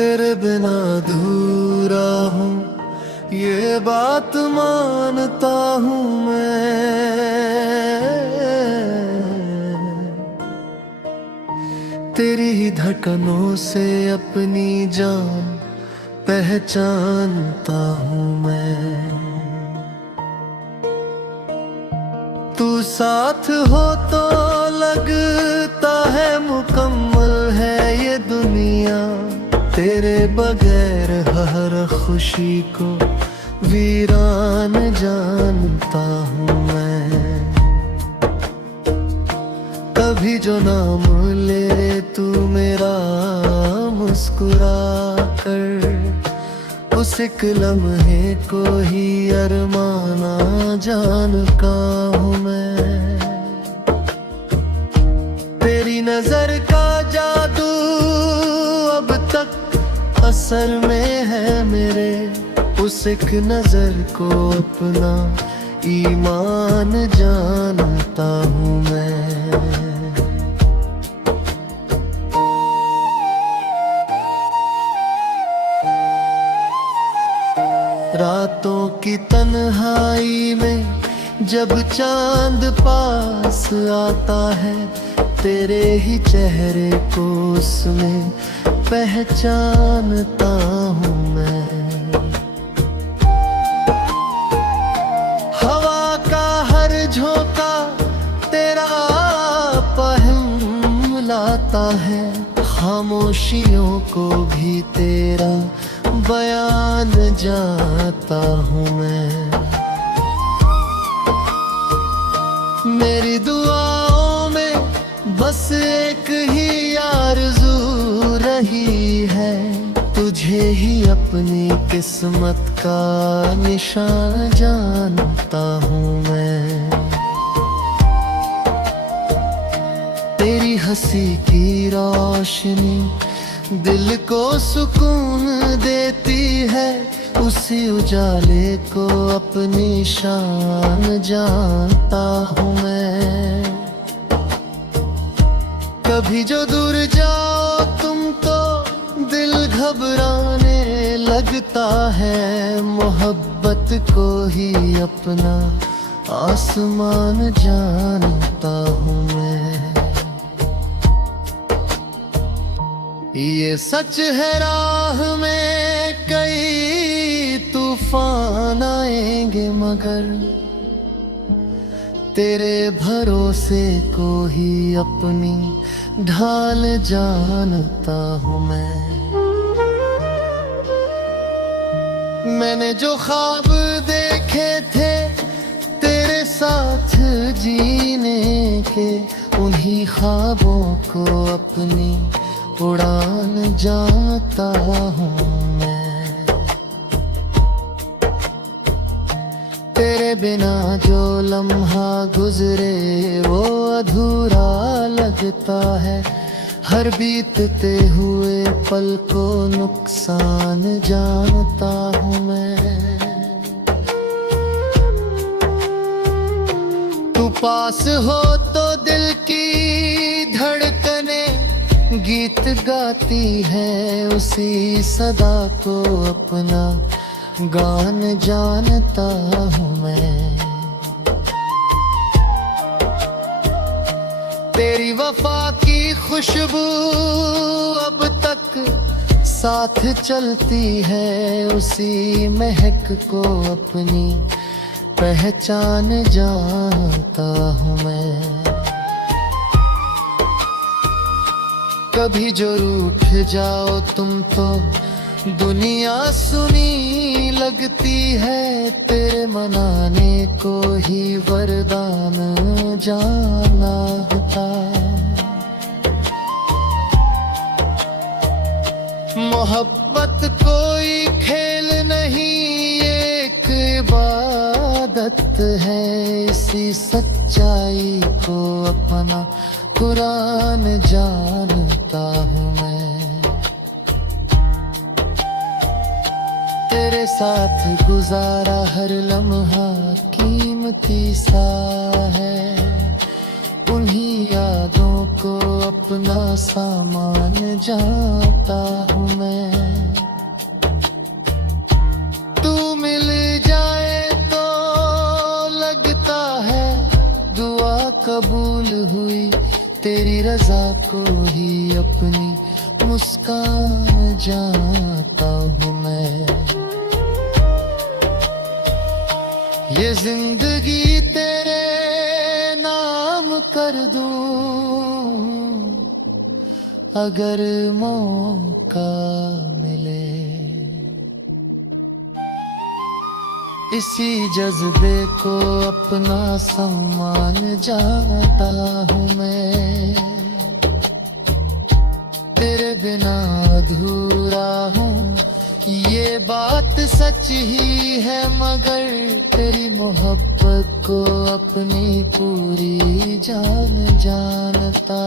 तेरे बिना अधूरा हूँ, ये बात मानता हूँ मैं। तेरी ही धड़कनों से अपनी जान पहचानता हूँ मैं। तू साथ हो तो लगता है मुकम्मल है ये दुनिया। तेरे बगैर हर खुशी को वीरान जानता हूँ मैं। कभी जो नाम ले तू मेरा मुस्कुरा कर, उस एक लम्हे को ही अरमाना जानता हूँ मैं। तेरी नजर का जादू अब तक असर में है मेरे, उस एक नजर को अपना ईमान जानता हूँ मैं। रातों की तन्हाई में जब चांद पास आता है, तेरे ही चेहरे को उसमें पहचानता हूँ मैं। हवा का हर झोंका तेरा पहलू लाता है, खामोशियों को भी तेरा बयान जाता हूँ मैं। मेरी दुआओं में बस एक ही आरज़ू रही है, तुझे ही अपनी किस्मत का निशान जानता हूँ मैं। तेरी हंसी की रोशनी दिल को सुकून देती है, उसी उजाले को अपनी शान जानता हूँ मैं। कभी जो दूर जाओ तुम तो दिल घबराने लगता है, मोहब्बत को ही अपना आसमान जानता हूँ मैं। ये सच है राह में कई तूफान आएंगे, मगर तेरे भरोसे को ही अपनी ढाल जानता हूँ मैं। मैंने जो ख्वाब देखे थे तेरे साथ जीने के, उन्हीं ख्वाबों को अपनी उड़ान जाता हूँ मैं। तेरे बिना जो लम्हा गुजरे वो अधूरा लगता है, हर बीतते हुए पल को नुकसान जानता हूँ मैं। तू पास हो तो दिल की धड़कने गीत गाती है, उसी सदा को अपना गान जानता हूँ मैं। तेरी वफा की खुशबू अब तक साथ चलती है, उसी महक को अपनी पहचान जानता हूँ मैं। कभी जो रूठ जाओ तुम तो दुनिया सुनी लगती है, तेरे मनाने को ही वरदान जाना होता। मोहब्बत कोई खेल नहीं एक इबादत है, इसी सच्चाई को अपना कुरान जानता हूँ मैं। तेरे साथ गुजारा हर लम्हा कीमती सा है, उन्हीं यादों को अपना सामान जानता हूँ मैं। तू मिल जाए तो लगता है दुआ कबूल हुई, तेरी रजा को ही अपनी मुस्कान जानता हूँ मैं। ये जिंदगी तेरे नाम कर दूं अगर मौका मिले। इसी जज्बे को अपना सम्मान जानता हूँ मैं। तेरे बिना अधूरा हूँ ये बात सच ही है, मगर तेरी मोहब्बत को अपनी पूरी जान जानता